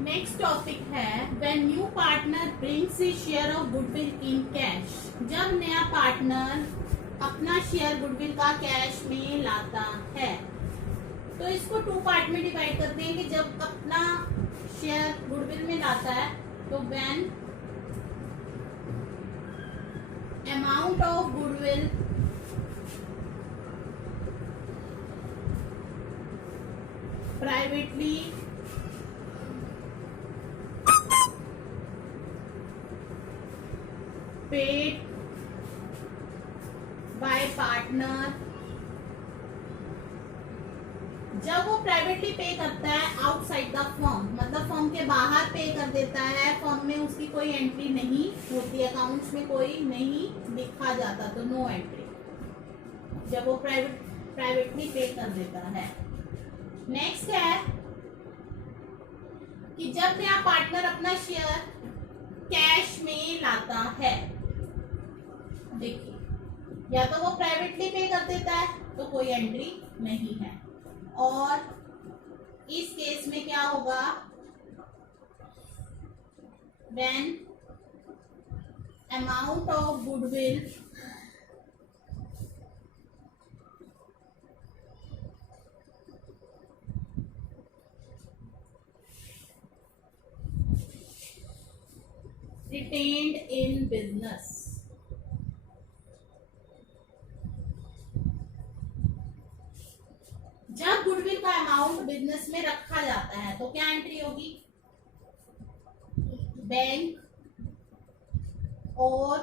Next topic है when new partner brings his share of goodwill in cash. जब नया partner अपना share goodwill का कैश में लाता है, तो इसको टू पार्ट में डिवाइड करते हैं कि जब अपना शेयर गुडविल में लाता है तो when amount of goodwill privately paid by partner, जब वो प्राइवेटली पे करता है आउटसाइड द फर्म, मतलब फर्म के बाहर पे कर देता है, फर्म में उसकी कोई एंट्री नहीं होती, अकाउंट्स में कोई नहीं लिखा जाता, तो नो एंट्री जब वो प्राइवेटली पे कर देता है। नेक्स्ट है कि जब नया पार्टनर अपना शेयर कैश में लाता है, देखिए या तो वो प्राइवेटली पे कर देता है तो कोई एंट्री नहीं है, और इस केस में क्या होगा, when amount of goodwill retained in business, जब गुडविल का अमाउंट बिजनेस में रखा जाता है तो क्या एंट्री होगी, बैंक और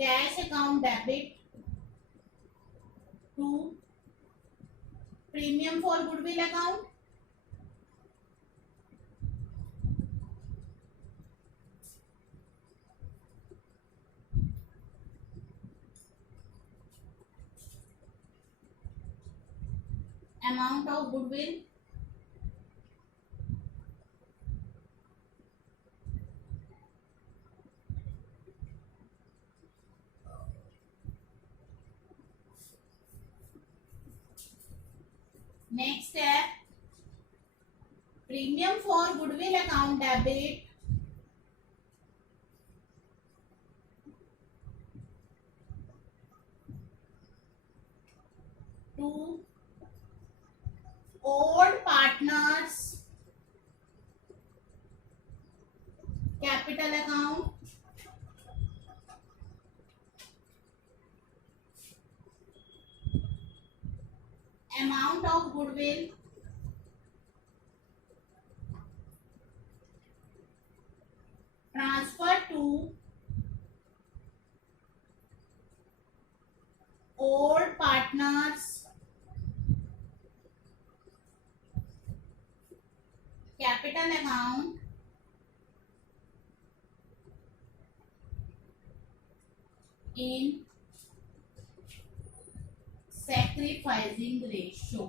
cash account debit to premium for goodwill account, amount of goodwill next है premium for goodwill account debit to old partners capital account amount of goodwill transfer to old partners capital account in sacrificing ratio,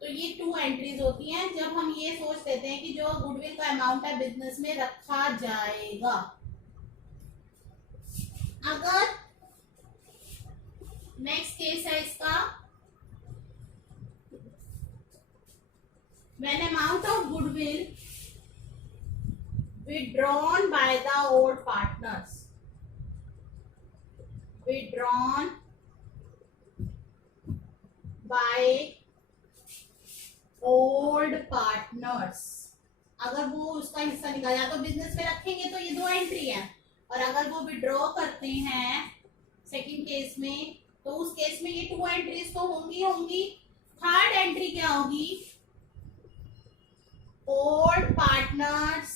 तो ये to entries होती हैं जब हम ये सोच लेते हैं कि जो गुडविल का अमाउंट है बिजनेस में रखा जाएगा। अगर नेक्स्ट केस है इसका, when amount of goodwill withdrawn by the old partners, withdrawn by old partners, अगर वो उसका हिस्सा निकाल, या तो बिजनेस में रखेंगे तो ये दो एंट्री है, और अगर वो विड्रॉ करते हैं सेकंड केस में तो उस केस में ये टू एंट्रीज तो होंगी। थर्ड एंट्री क्या होगी, old partners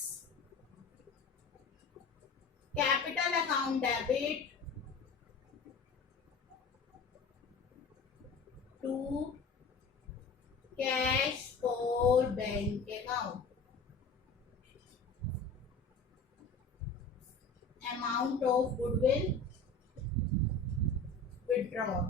capital account debit to cash और bank account, amount of goodwill withdraw.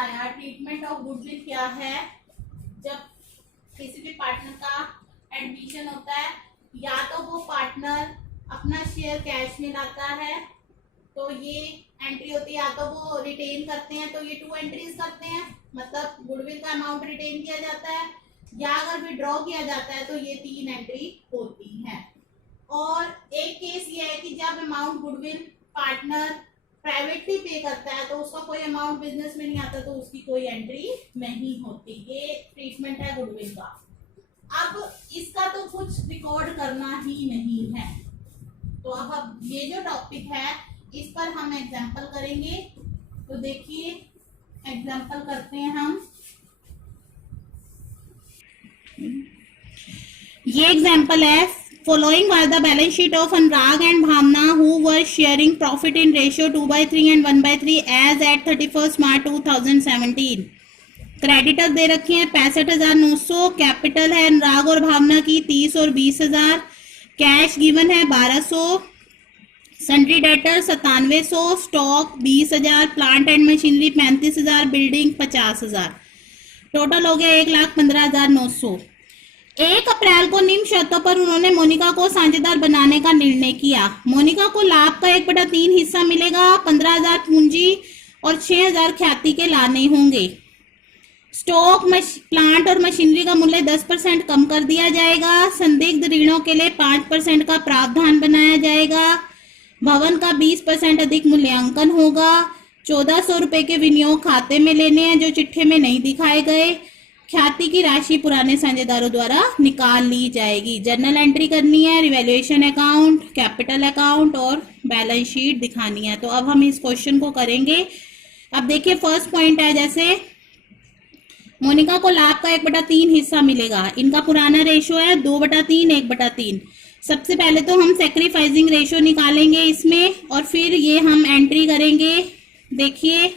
बताया ट्रीटमेंट ऑफ गुडविल क्या है। जब किसी भी पार्टनर का एडमिशन होता है, या तो वो पार्टनर अपना शेयर कैश में लाता है तो ये एंट्री होती है, या तो वो रिटेन करते हैं तो ये 2 एंट्रीज करते हैं, मतलब गुडविल का अमाउंट रिटेन किया जाता है, या अगर विड्रॉ किया जाता है तो ये 3 एंट्री होती है। और एक केस ये है कि जब अमाउंट गुडविल पार्टनर प्राइवेटली पे करता है तो उसका कोई अमाउंट बिजनेस में नहीं आता, तो उसकी कोई एंट्री नहीं होती। ये ट्रीटमेंट है गुडविल का। अब इसका तो कुछ रिकॉर्ड करना ही नहीं है, तो अब ये जो टॉपिक है इस पर हम एग्जांपल करेंगे। तो देखिए एग्जांपल करते हैं हम। ये एग्जांपल है, following are the balance sheet of Anurag and Bhavna who were sharing profit in ratio 2/3 and 1/3 as at 31 March 2017। क्रेडिटर दे रखे हैं 65,900, कैपिटल है अनुराग और भावना की 30 और 20,000, कैश गिवन है 1,200, sundry debtor 9700, stock 20,000, plant and machinery 35,000, building 50,000, total हो गया 1,15,900। 1 अप्रैल को निम्न शर्तों पर उन्होंने मोनिका को साझेदार बनाने का निर्णय किया। मोनिका को लाभ का 1/3 हिस्सा मिलेगा, 15,000 पूंजी और 6,000 ख्याति के लाने होंगे। स्टॉक, प्लांट और मशीनरी का मूल्य 10% कम कर दिया जाएगा। संदिग्ध ऋणों के लिए 5% का प्रावधान बनाया जाएगा। भवन का 20% अधिक मूल्यांकन होगा। 1,400 रुपए के विनियोग खाते में लेने हैं जो चिट्ठे में नहीं दिखाए गए। ख्याति की राशि पुराने साझेदारों द्वारा निकाल ली जाएगी। जर्नल एंट्री करनी है, रिवैल्यूएशन अकाउंट, कैपिटल अकाउंट और बैलेंस शीट दिखानी है। तो अब हम इस क्वेश्चन को करेंगे। अब देखिए फर्स्ट पॉइंट है, जैसे मोनिका को लाभ का 1/3 हिस्सा मिलेगा। इनका पुराना रेशो है 2/3 1/3। सबसे पहले तो हम सैक्रिफाइसिंग रेशो निकालेंगे इसमें, और फिर ये हम एंट्री करेंगे। देखिए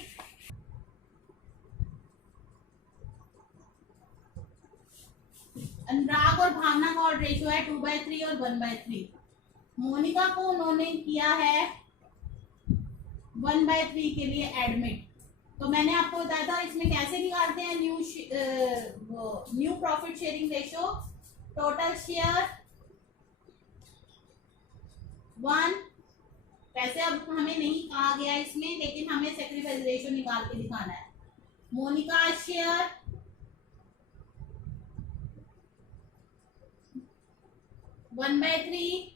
अनुराग और भावना का और रेशो है 2/3 और 1/3। मोनिका को उन्होंने किया है 1/3 के लिए एडमिट। तो मैंने आपको बताया था इसमें कैसे निकालते हैं new profit sharing ratio. Total share 1, पैसे अब हमें नहीं कहा गया इसमें, लेकिन हमें सैक्रिफाइस रेशो निकाल के दिखाना है। Monica share 1/3,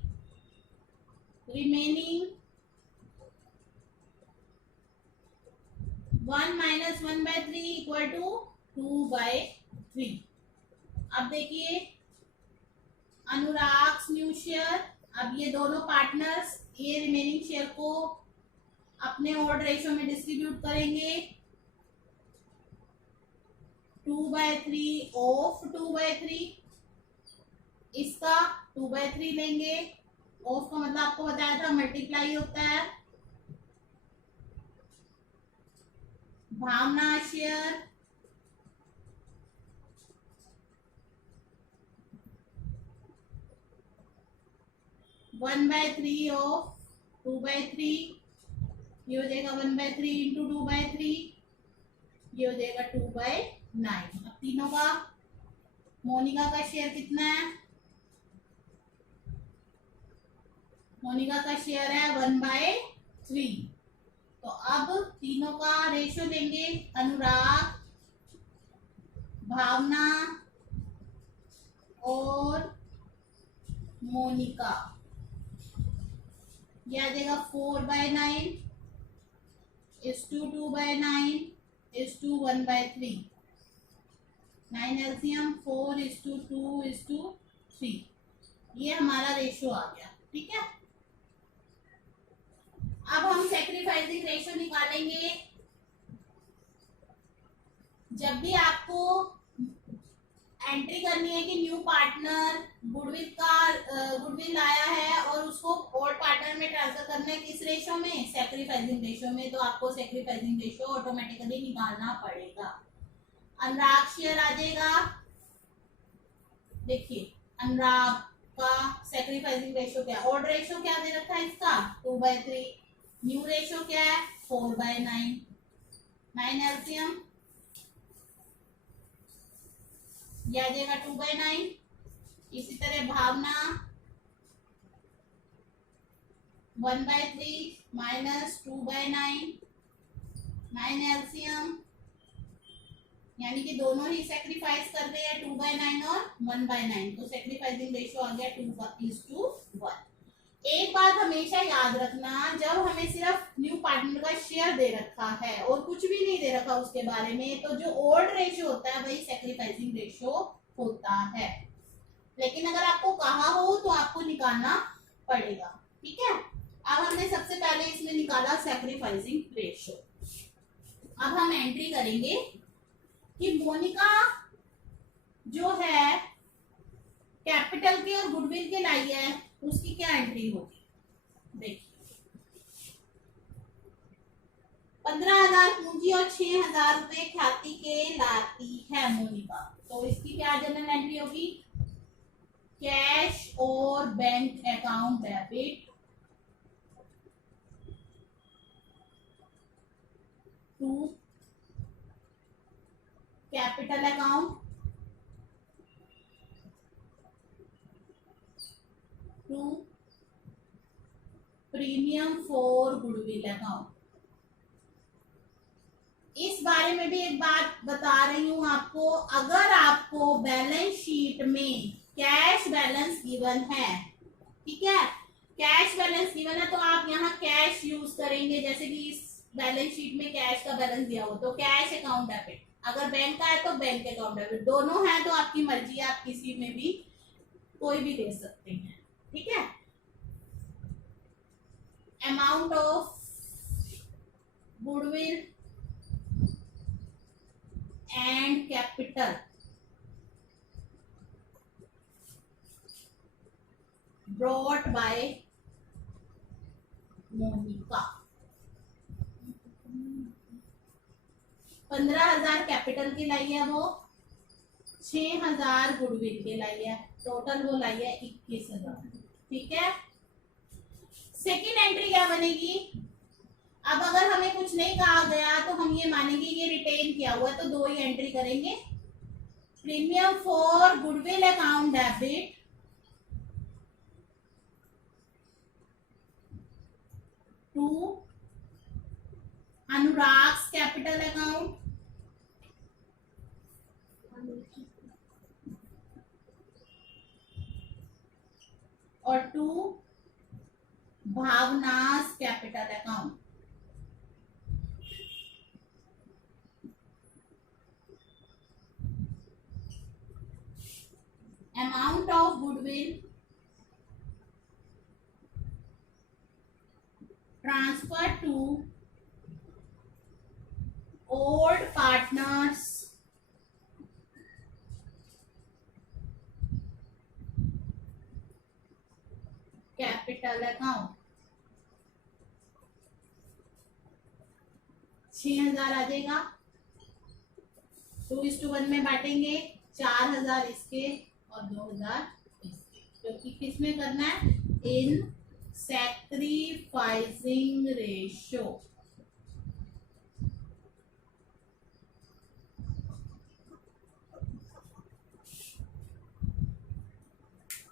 remaining 1 - 1/3 equal to 2/3। अब देखिए अनुराग न्यू शेयर, अब ये दोनों पार्टनर्स ये रिमेनिंग शेयर को अपने ऑड रेशो में डिस्ट्रीब्यूट करेंगे। 2/3 ऑफ 2/3, इसका 2/3 लेंगे। ऑफ का मतलब आपको बताया था मल्टीप्लाई होता है। भावना शेयर 1/3 ऑफ 2/3, ये हो जाएगा 1/3 इंटू 2/3, ये हो जाएगा 2/9। अब तीनों का मोनिका का शेयर कितना है? मोनिका का शेयर है 1/3। तो अब तीनों का रेशो लेंगे, अनुराग, भावना और मोनिका। यह आ जाएगा 4/9 is to 2/9 is to 1/3। 9 LCM 4 is to 2 is to 3। ये हमारा रेशो आ गया, ठीक है। अब हम सैक्रिफाइसिंग रेशो निकालेंगे। जब भी आपको एंट्री करनी है कि न्यू पार्टनर गुडविल लाया है और उसको ओल्ड पार्टनर में ट्रांसफर करना है, किस रेशो में? सैक्रिफाइसिंग रेशो में। तो आपको सैक्रिफाइसिंग रेशो ऑटोमेटिकली निकालना पड़ेगा। अनुराग शेयर आ जाएगा, देखिए अनुराग का सैक्रिफाइसिंग रेशो क्या है? ओल्ड रेशो क्या दे रखा है इसका? 2/3। न्यू रेशो क्या है? 4/9। 9 LCM ये आ जाएगा 2/9। इसी तरह भावना 1/3 माइनस 2/9, 9 एलसीएम, यानी कि दोनों ही सेक्रीफाइस कर रहे हैं 2/9 और 1/9, तो सेक्रीफाइसिंग रेशियो आ गया 2:1। एक बात हमेशा याद रखना, जब हमें सिर्फ न्यू पार्टनर का शेयर दे रखा है और कुछ भी नहीं दे रखा उसके बारे में, तो जो ओल्ड रेशियो होता है वही सेक्रीफाइसिंग रेशियो होता है। लेकिन अगर आपको कहा हो तो आपको निकालना पड़ेगा। ठीक है, अब हमने सबसे पहले इसमें निकाला सेक्रीफाइसिंग रेशियो। अब हम एंट्री करेंगे कि मोनिका जो है कैपिटल के और गुडविल के लाई है, उसकी क्या एंट्री होगी। देखिए 15,000 पूंजी और 6,000 रुपए ख्याति के लाती है मोनिका, तो इसकी क्या जनरल एंट्री होगी। कैश और bank account debit to capital account to premium for goodwill account. इस बारे में भी एक बात बता रही हूं आपको, अगर आपको बैलेंस शीट में कैश बैलेंस गिवन है, ठीक है, कैश बैलेंस गिवन है, तो आप यहाँ कैश यूज करेंगे। जैसे कि इस बैलेंस शीट में कैश का बैलेंस दिया हो तो कैश अकाउंट डेबिट, अगर बैंक का है तो बैंक अकाउंट डेबिट, दोनों है तो आपकी मर्जी है, आप किसी में भी कोई भी दे सकते हैं। ठीक है, amount of goodwill and capital brought by Monica. 15,000 capital की लाई है वो, 6,000 गुडविल के लाई है, टोटल वो लाई है 21,000। ठीक है, सेकेंड एंट्री क्या बनेगी। अब अगर हमें कुछ नहीं कहा गया तो हम ये मानेंगे ये रिटेन किया हुआ है, तो दो ही एंट्री करेंगे। Premium for goodwill account debit to Anurag's capital account और to Bhavna's capital account. Amount of goodwill transfer to old partners capital account. 6,000 आ जाएगा, 2:1 में बांटेंगे, 4,000 इसके और 2,000 इसके, क्योंकि किसमें करना है, इन सैक्रिफाइसिंग रेशियो।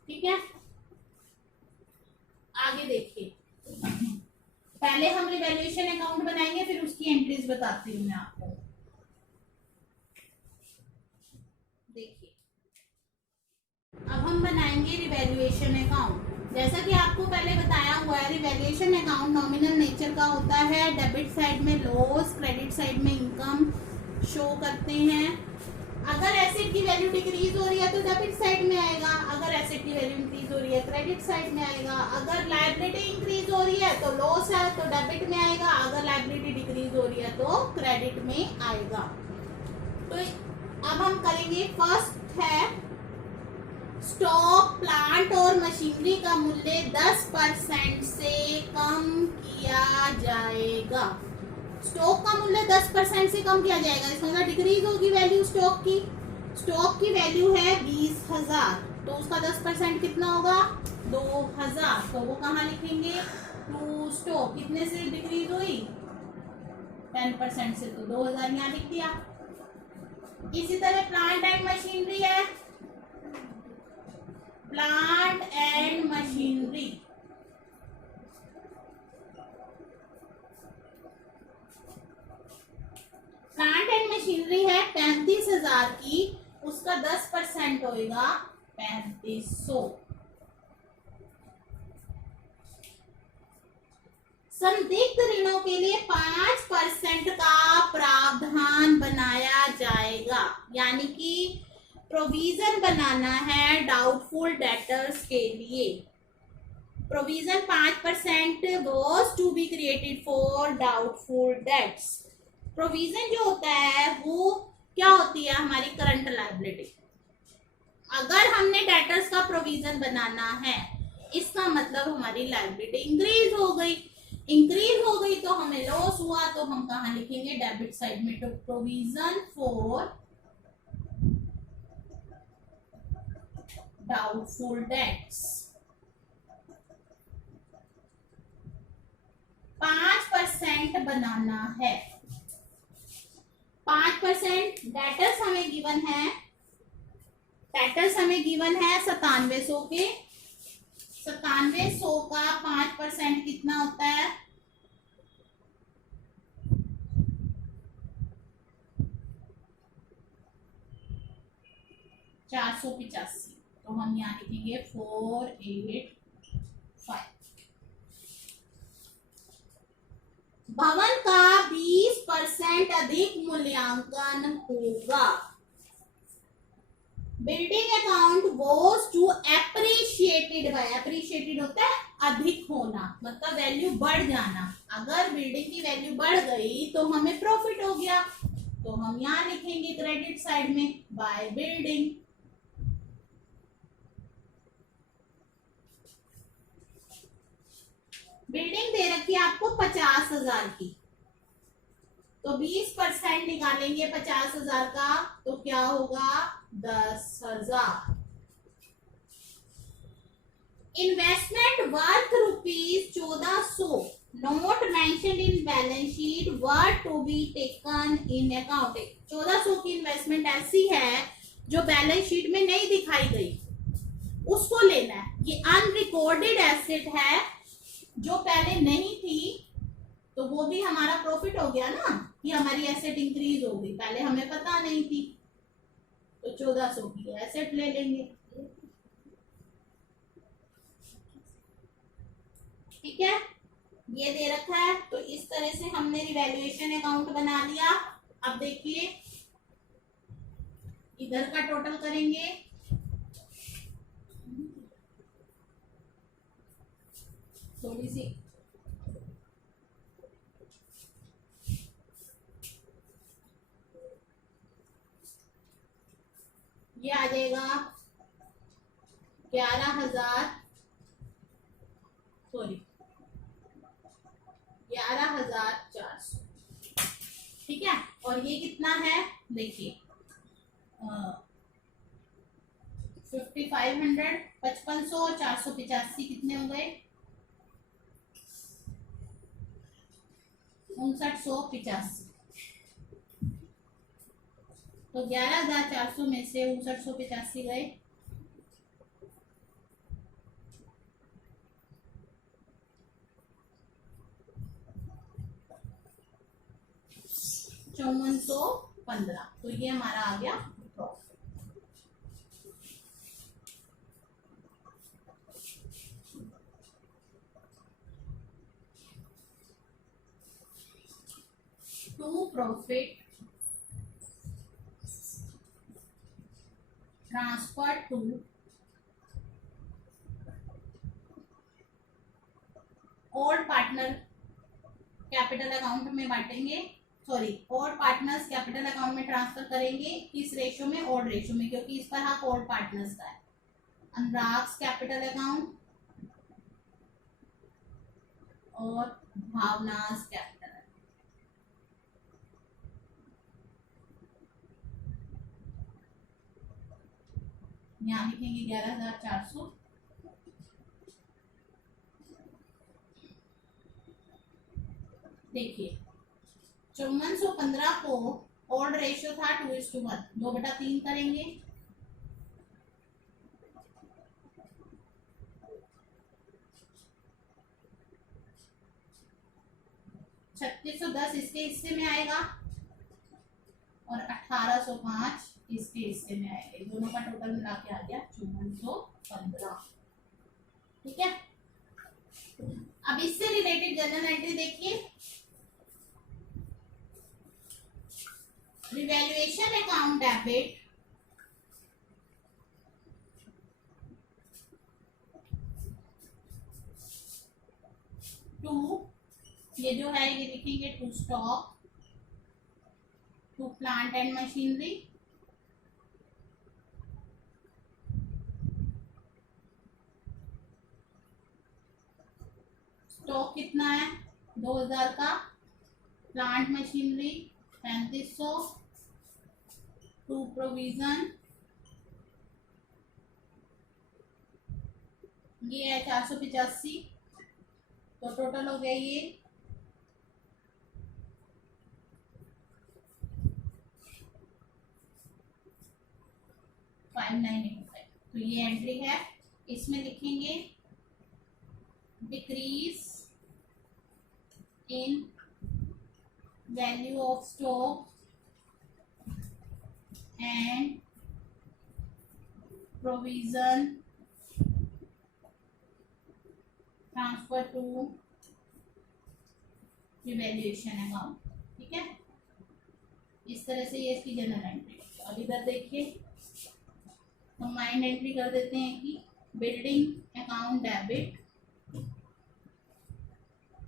ठीक है, आगे देखिए, पहले हम रिवैल्यूएशन अकाउंट बनाएंगे, फिर उसकी एंट्रीज बताती हूँ मैं आपको। देखिए अब हम बनाएंगे रिवैल्यूएशन अकाउंट। जैसा कि आपको पहले बताया हुआ है, रिवैल्यूएशन अकाउंट नॉमिनल नेचर का होता है। डेबिट साइड में लॉस, क्रेडिट साइड में इनकम शो करते हैं। अगर एसेट की वैल्यू डिक्रीज हो रही है तो डेबिट साइड में आएगा, अगर एसेट की वैल्यू इंक्रीज हो रही है क्रेडिट साइड में आएगा, अगर लायबिलिटी इंक्रीज हो रही है तो लॉस है तो डेबिट में आएगा, अगर लायबिलिटी डिक्रीज हो रही है तो क्रेडिट में आएगा। तो अब हम करेंगे, फर्स्ट है स्टॉक, प्लांट और मशीनरी का मूल्य 10% से कम किया जाएगा। स्टॉक का मूल्य 10% से कम किया जाएगा, इसका मतलब डिक्रीज होगी वैल्यू स्टॉक की। स्टॉक की वैल्यू है 20,000, तो उसका 10% कितना होगा, 2,000। तो वो कहाँ लिखेंगे, टू स्टॉक कितने से डिक्रीज हुई, 10% से, तो 2,000 यहाँ लिख दिया। इसी तरह प्लांट एंड मशीनरी है, plant and machinery, plant and machinery है 35,000 की, उसका 10% होएगा 3500। संदिग्ध ऋणों के लिए 5% का प्रावधान बनाया जाएगा, यानी कि प्रोविजन बनाना है डाउटफुल डेटर्स के लिए। Provision 5% was to be created for doubtful debts. Provision जो होता है वो क्या होती है, हमारी करंट लायबिलिटी। अगर हमने डेटर्स का प्रोविजन बनाना है, इसका मतलब हमारी लायबिलिटी इंक्रीज हो गई। इंक्रीज हो गई तो हमें लॉस हुआ, तो हम कहाँ लिखेंगे, डेबिट साइड में। तो प्रोविजन फॉर डाउटफुल डेट्स 5% बनाना है। 5% डेटर्स हमें गिवन है, डेटर्स हमें गिवन है 9700 के। 9700 का 5% कितना होता है, 485। तो हम यहाँ लिखेंगे 485। भवन का 20% अधिक मूल्यांकन होगा। Building account was to appreciated by, appreciated होता है अधिक होना, मतलब वैल्यू बढ़ जाना। अगर बिल्डिंग की वैल्यू बढ़ गई तो हमें प्रॉफिट हो गया, तो हम यहाँ लिखेंगे क्रेडिट साइड में बाय बिल्डिंग। बिल्डिंग दे रखी है आपको 50,000 की, तो 20% निकालेंगे 50,000 का, तो क्या होगा 10,000। Investment worth ₹1400 not mentioned in balance sheet were to be taken in account. 1400 की इन्वेस्टमेंट ऐसी है जो बैलेंस शीट में नहीं दिखाई गई, उसको लेना है। ये अनरिकॉर्डेड एसेट है जो पहले नहीं थी, तो वो भी हमारा प्रॉफिट हो गया ना, कि हमारी एसेट इंक्रीज हो गई, पहले हमें पता नहीं थी। तो 1400 की एसेट ले लेंगे, ठीक है। ये दे रखा है, तो इस तरह से हमने रिवैल्यूएशन अकाउंट बना लिया। अब देखिए इधर का टोटल करेंगे, थोड़ी सी ये आ जाएगा 11,000, सॉरी 11,400, ठीक है। और ये कितना है देखिए 5500, 5500, 485 कितने हो गए, 5985। तो 11,400 में से 5985 गए, 5415। तो ये हमारा आ गया profit. To profit transfer to old partner capital account में बांटेंगे, sorry old partners capital account में ट्रांसफर करेंगे। किस रेशो में, ओल्ड रेशो में, क्योंकि इस पर हक ओल्ड पार्टनर्स का है। अनुराग्स कैपिटल अकाउंट और भावनास कैपिटल, यहाँ लिखेंगे 11,400। देखिए 5415 को ओल्ड रेशियो था 2:1, 2/3 करेंगे। 3610 इसके हिस्से में आएगा और 1805 इसके हिस्से में आएगा। दोनों का टोटल मिला के आ गया 5415। ठीक है, अब इससे रिलेटेड जनरल एंट्री देखिए। रिवैल्यूएशन अकाउंट डेबिट टू, ये जो है ये लिखेंगे to stock, to plant and machinery, stock कितना है 2000 का, प्लांट मशीनरी 3500, टू प्रोविजन ये है 485, तो टोटल हो गया ये 5985। तो ये एंट्री है, इसमें लिखेंगे decrease in value of stock and provision transfer to revaluation account. ठीक है, इस तरह से ये इसकी जनरल एंट्री। अब इधर देखिए, कंबाइंड एंट्री कर देते हैं कि building account debit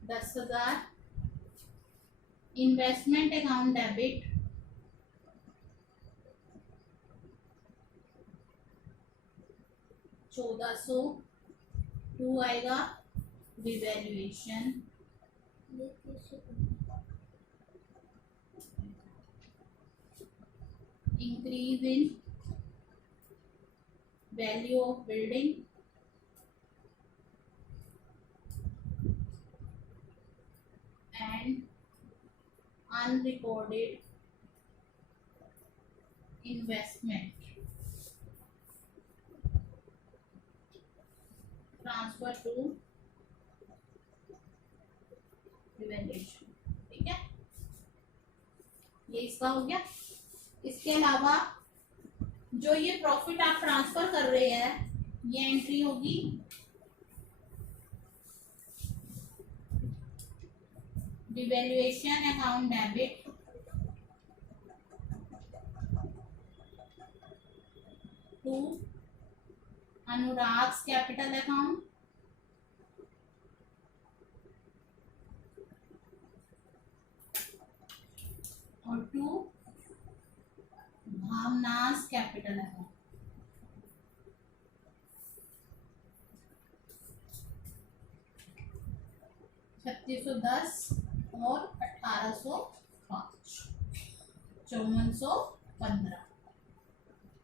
10,000, investment account debit 1400, to आएगा revaluation increase in value of building and unrecorded investment transfer to revaluation। ठीक है, ये इसका हो गया। इसके अलावा जो ये प्रॉफिट आप ट्रांसफर कर रहे हैं ये एंट्री होगी devaluation account debit to Anurag's capital account और टू भावनास कैपिटल अकाउंट। $3610 और 1805, 5415।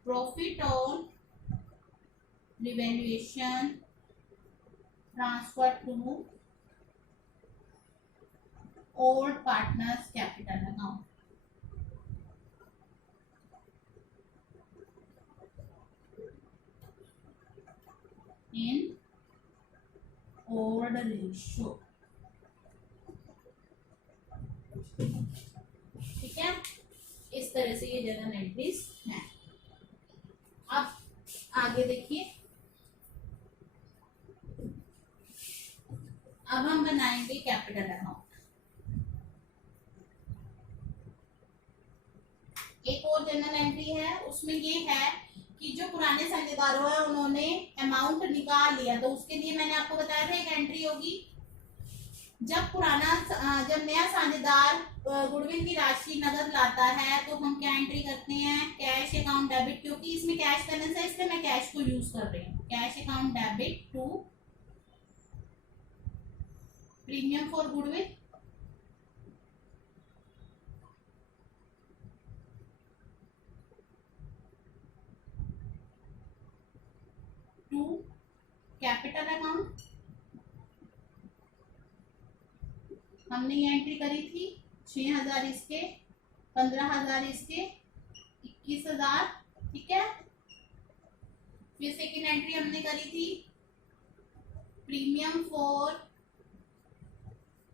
Profit on revaluation transfer to old partners capital account in old ratio. ठीक है, इस तरह से ये जनरल एंट्रीज हैं। अब आगे देखिए, अब हम बनाएंगे कैपिटल अकाउंट। एक और जनरल एंट्री है, उसमें ये है कि जो पुराने साझेदारों है उन्होंने अमाउंट निकाल लिया, तो उसके लिए मैंने आपको बताया था एक एंट्री होगी जब नया साझेदार गुडविल की राशि नगद लाता है तो हम क्या एंट्री करते हैं, कैश अकाउंट डेबिट। क्योंकि इसमें कैश बैलेंस है इसलिए मैं कैश को यूज कर रही हूँ। Cash account debit to premium for goodwill to capital account. हमने ये एंट्री करी थी 6000 इसके 15,000 इसके 21,000, ठीक है। फिर सेकेंड एंट्री हमने करी थी premium for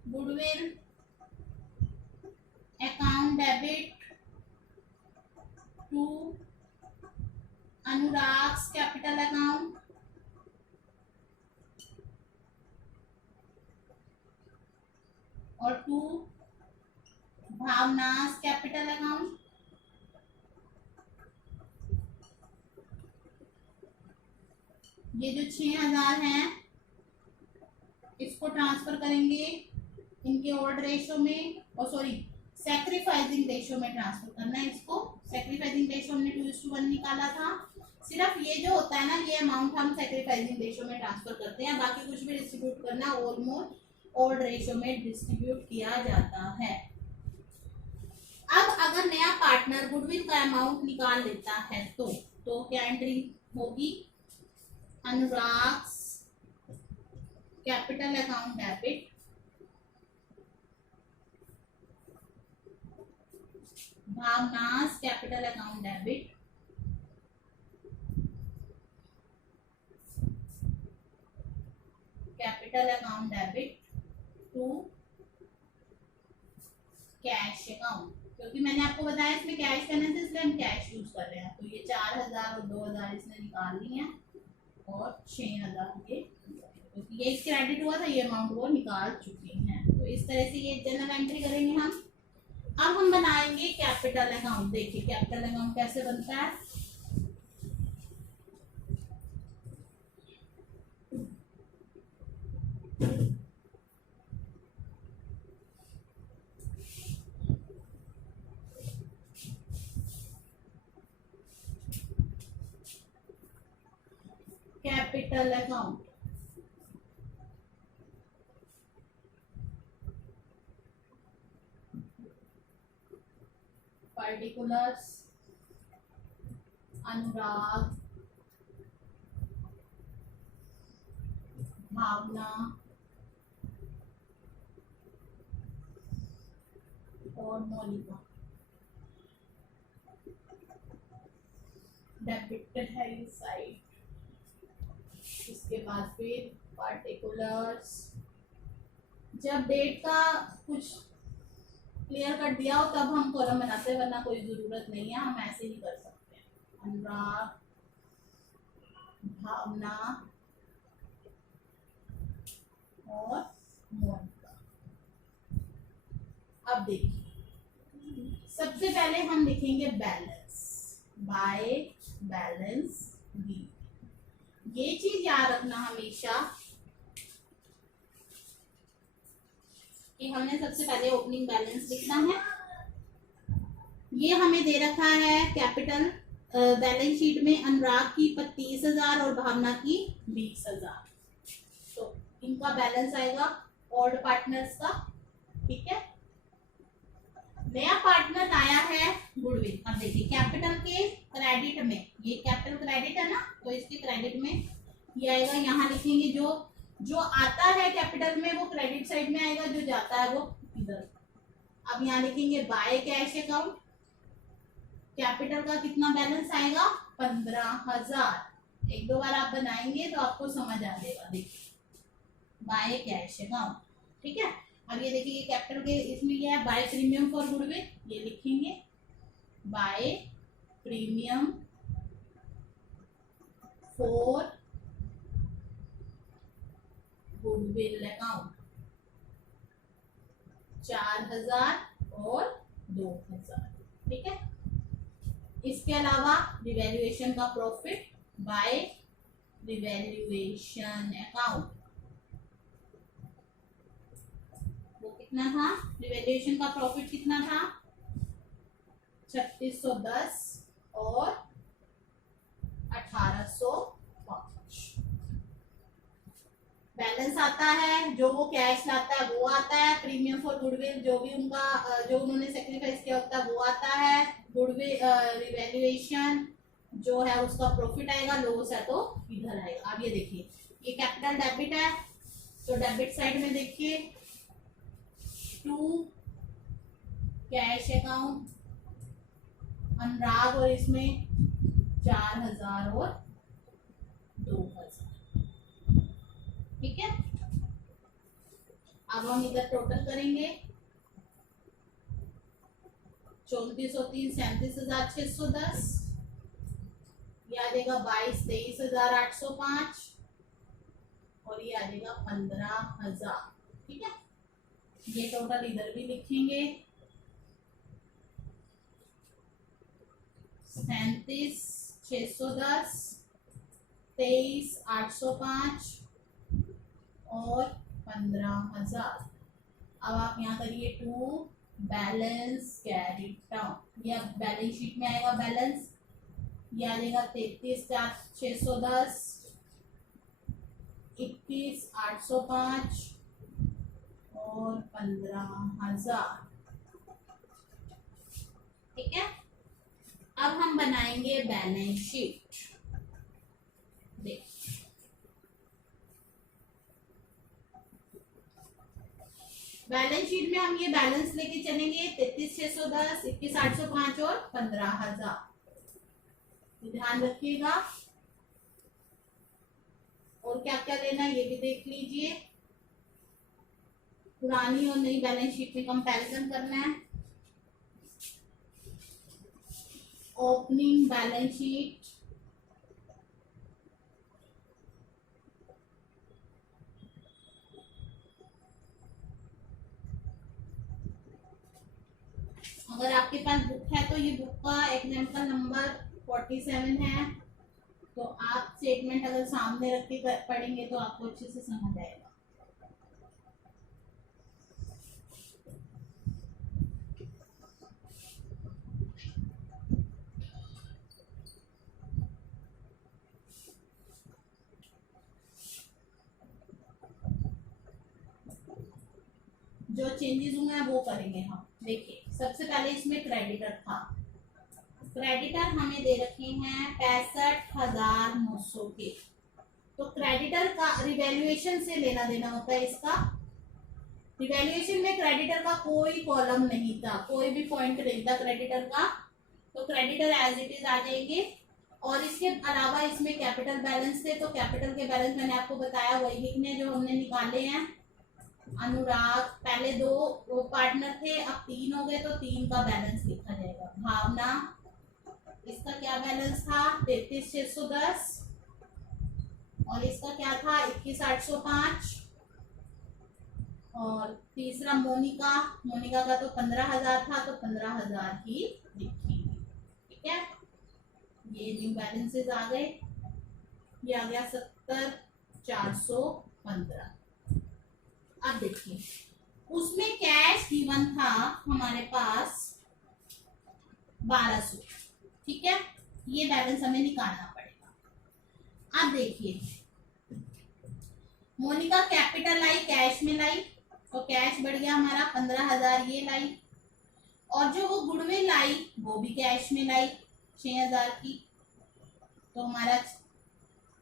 goodwill account debit to Anurag's capital account और टू भावनास कैपिटल अकाउंट। ये जो 6,000 है इसको ट्रांसफर करेंगे इनके ओल्ड रेशो में, और सॉरी सैक्रिफाइसिंग रेशो में ट्रांसफर करना है इसको। सैक्रिफाइसिंग रेशो हमने 2:1 निकाला था। सिर्फ ये जो होता है ना, ये अमाउंट हम सैक्रिफाइसिंग रेशो में ट्रांसफर करते हैं, बाकी कुछ भी डिस्ट्रीब्यूट करना ऑलमोस्ट ओल्ड रेशो में डिस्ट्रीब्यूट किया जाता है। अब अगर नया पार्टनर गुडविल का अमाउंट निकाल लेता है तो क्या एंट्री होगी? Anurag's capital account debit Bhavna's capital account debit capital account debit to cash account. क्योंकि मैंने आपको बताया इसमें कैश करने से, इसलिए हम कैश यूज कर रहे हैं। तो ये 4,000 और 2,000 इसने निकाल ली है और 6,000 ये, क्योंकि ये क्रेडिट हुआ था, ये अमाउंट वो निकाल चुके हैं। तो इस तरह से ये जनरल एंट्री करेंगे हम। अब हम बनाएंगे कैपिटल अकाउंट। देखिए कैपिटल अकाउंट कैसे बनता है। कैपिटल अकाउंट पर्टिकुलर्स अनुराग भावना और मोनिका। डेबिट है इस साइड। इसके बाद फिर पार्टिकुलर्स, जब डेट का कुछ क्लियर कर दिया हो तब हम कॉलम बनाते हैं, वरना कोई जरूरत नहीं है, हम ऐसे ही कर सकते हैं। अनुराग भावना और मोनिका। अब देखिए सबसे पहले हम लिखेंगे बैलेंस बाय बैलेंस बी। ये चीज याद रखना हमेशा कि हमने सबसे पहले ओपनिंग बैलेंस लिखना है। ये हमें दे रखा है कैपिटल बैलेंस शीट में अनुराग की 25,000 और भावना की 20,000। तो इनका बैलेंस आएगा ओल्ड पार्टनर्स का, ठीक है। नया पार्टनर आया है गुडविल। अब देखिए कैपिटल के क्रेडिट में, ये कैपिटल क्रेडिट है ना, तो इसके क्रेडिट में ये आएगा। यहाँ लिखेंगे जो आता है कैपिटल में वो क्रेडिट साइड में आएगा, जो जाता है वो इधर। अब यहाँ लिखेंगे बाय कैश अकाउंट। कैपिटल का कितना बैलेंस आएगा? 15,000। एक दो बार आप बनाएंगे तो आपको समझ आ जाएगा। देखिए बाय कैश अकाउंट, ठीक है। अब ये देखिए कैपिटल के इसमें क्या है, बाय प्रीमियम फॉर गुडविल, ये लिखेंगे by premium for goodwill account 4,000 और 2,000, ठीक है। इसके अलावा रिवैल्यूएशन का प्रॉफिट बाय रिवैल्यूएशन अकाउंट, वो कितना था? रिवैल्यूएशन का प्रॉफिट कितना था? 3610 और 1805। बैलेंस आता है, जो वो कैश लाता है वो आता है। प्रीमियम फॉर गुडविल जो भी उनका जो उन्होंने सेक्रीफाइस किया होता है वो आता है। गुडविल रिवैल्यूएशन जो है उसका प्रॉफिट आएगा, लॉस है तो इधर आएगा। अब ये देखिए ये कैपिटल डेबिट है, तो डेबिट साइड में देखिए टू कैश अकाउंट अनुराग और इसमें 4000 और 2000। ठीक है, अब हम इधर टोटल करेंगे। 34 और 3 37,610, ये आ जाएगा 22-23,805 और ये आ जाएगा 15,000। ठीक है, ये टोटल इधर भी लिखेंगे। 37,610, 23,805 और 15,000। अब आप यहाँ करिए टू बैलेंस कैरी डाउन। ये अब बैलेंस शीट में आएगा बैलेंस, ये आ जाएगा 33,610, 21,805 और 15,000। ठीक है, अब हम बनाएंगे बैलेंस शीट। देख, बैलेंस शीट में हम ये बैलेंस लेके चलेंगे 33,610, 21,805 और 15,000। ध्यान रखिएगा, और क्या क्या लेना है ये भी देख लीजिए। पुरानी और नई बैलेंस शीट में कंपैरिजन करना है। ओपनिंग बैलेंस शीट, अगर आपके पास बुक है तो ये बुक का एग्जाम्पल नंबर 47 है। तो आप स्टेटमेंट अगर सामने रख के पढ़ेंगे तो आपको अच्छे से समझ आएगा। जो चेंजेस होंगे वो करेंगे हम। देखिए, सबसे पहले इसमें क्रेडिटर था। क्रेडिटर हमें दे रखे हैं 65,900 के। तो क्रेडिटर का रिवैल्यूएशन से लेना देना होता है इसका। रिवैल्यूएशन में क्रेडिटर का कोई कॉलम नहीं था, कोई भी पॉइंट नहीं था क्रेडिटर का, तो क्रेडिटर एज इट इज आ जाएंगे। और इसके अलावा इसमें कैपिटल बैलेंस थे, तो कैपिटल के बैलेंस मैंने आपको बताया वही लिखने जो हमने निकाले हैं। अनुराग, पहले 2 पार्टनर थे, अब 3 हो गए, तो 3 का बैलेंस लिखा जाएगा। भावना, इसका क्या बैलेंस था 33,610 और इसका क्या था 21,805। और तीसरा मोनिका, मोनिका का तो 15,000 था, तो 15,000 ही लिखेंगे। ठीक है, ये न्यू बैलेंसेस आ गए। ये आ गया 70,415। अब देखिए, उसमें कैश गिवन था हमारे पास 1200। ठीक है, ये बैलेंस हमें निकालना पड़ेगा। अब देखिए, मोनिका कैपिटल लाई, कैश में लाई, तो कैश बढ़ गया हमारा 15,000, ये लाई। और जो वो गुडविल लाई वो भी कैश में लाई 6,000 की, तो हमारा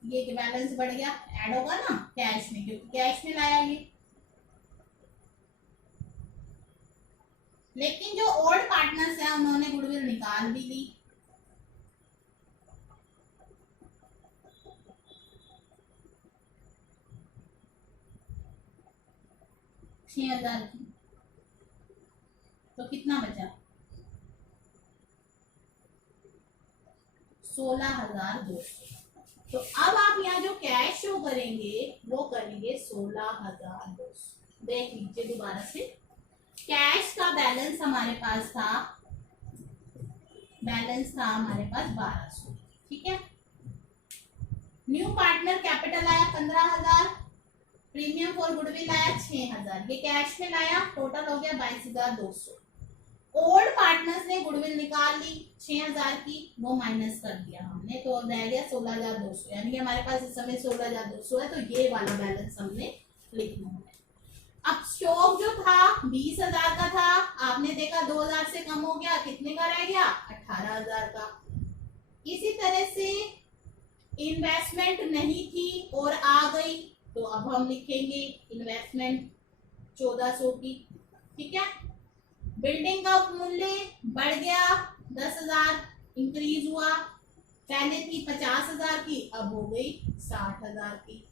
ये बैलेंस बढ़ गया। ऐड होगा ना कैश में, क्योंकि कैश में लाया ये। लेकिन जो ओल्ड पार्टनर्स हैं उन्होंने गुडविल निकाल भी ली। $6,000 की, तो कितना बचा 16,200। तो अब आप यहाँ जो कैश शो करेंगे वो करेंगे 16,200। देख लीजिए दोबारा से, कैश का बैलेंस हमारे पास था, बैलेंस था हमारे पास 1200। ठीक है, न्यू पार्टनर कैपिटल आया 15,000, प्रीमियम फॉर गुडविल आया 6,000, ये कैश में लाया, टोटल हो गया 22,200। ओल्ड पार्टनर्स ने गुडविल निकाल ली 6,000 की, वो माइनस कर दिया हमने, तो रह गया 16,200। यानी कि हमारे पास इस समय 16,200 है, तो ये वाला बैलेंस हमने लिखना है। अब स्टॉक जो था 20,000 का था, आपने देखा 2,000 से कम हो गया, कितने का रह गया 18,000 का। इसी तरह से इन्वेस्टमेंट नहीं थी और आ गई, तो अब हम लिखेंगे इन्वेस्टमेंट 1400 की। ठीक है, बिल्डिंग का मूल्य बढ़ गया 10,000 इंक्रीज हुआ, पहले थी 50,000 की, अब हो गई 60,000 की।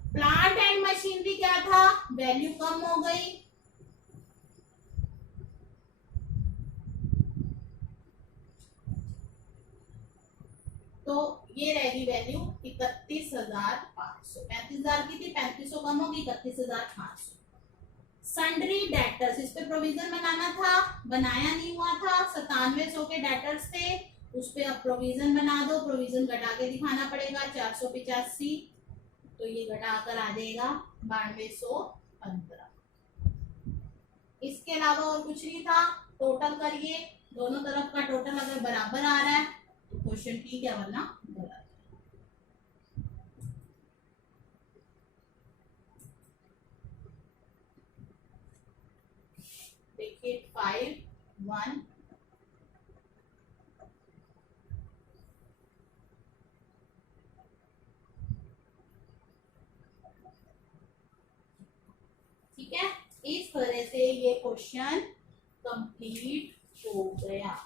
प्लांट एंड मशीनरी क्या था, वैल्यू कम हो गई, तो ये रहेगी वैल्यू 31,500। 35,000 की थी, 3500 कम होगी, 31,500। सन्ड्री डेटर्स, इस पे प्रोविजन बनाना था, बनाया नहीं हुआ था, 9700 के डेटर्स थे, उस पे अब प्रोविजन बना दो, प्रोविजन घटा के दिखाना पड़ेगा 485, तो ये घटाकर आ जाएगा 9215। इसके अलावा और कुछ नहीं था। टोटल करिए, दोनों तरफ का टोटल अगर बराबर आ रहा है तो क्वेश्चन ठीक है, वरना गलत। देखिए 5 1 ठीक है, इस तरह से ये क्वेश्चन कंप्लीट हो गया।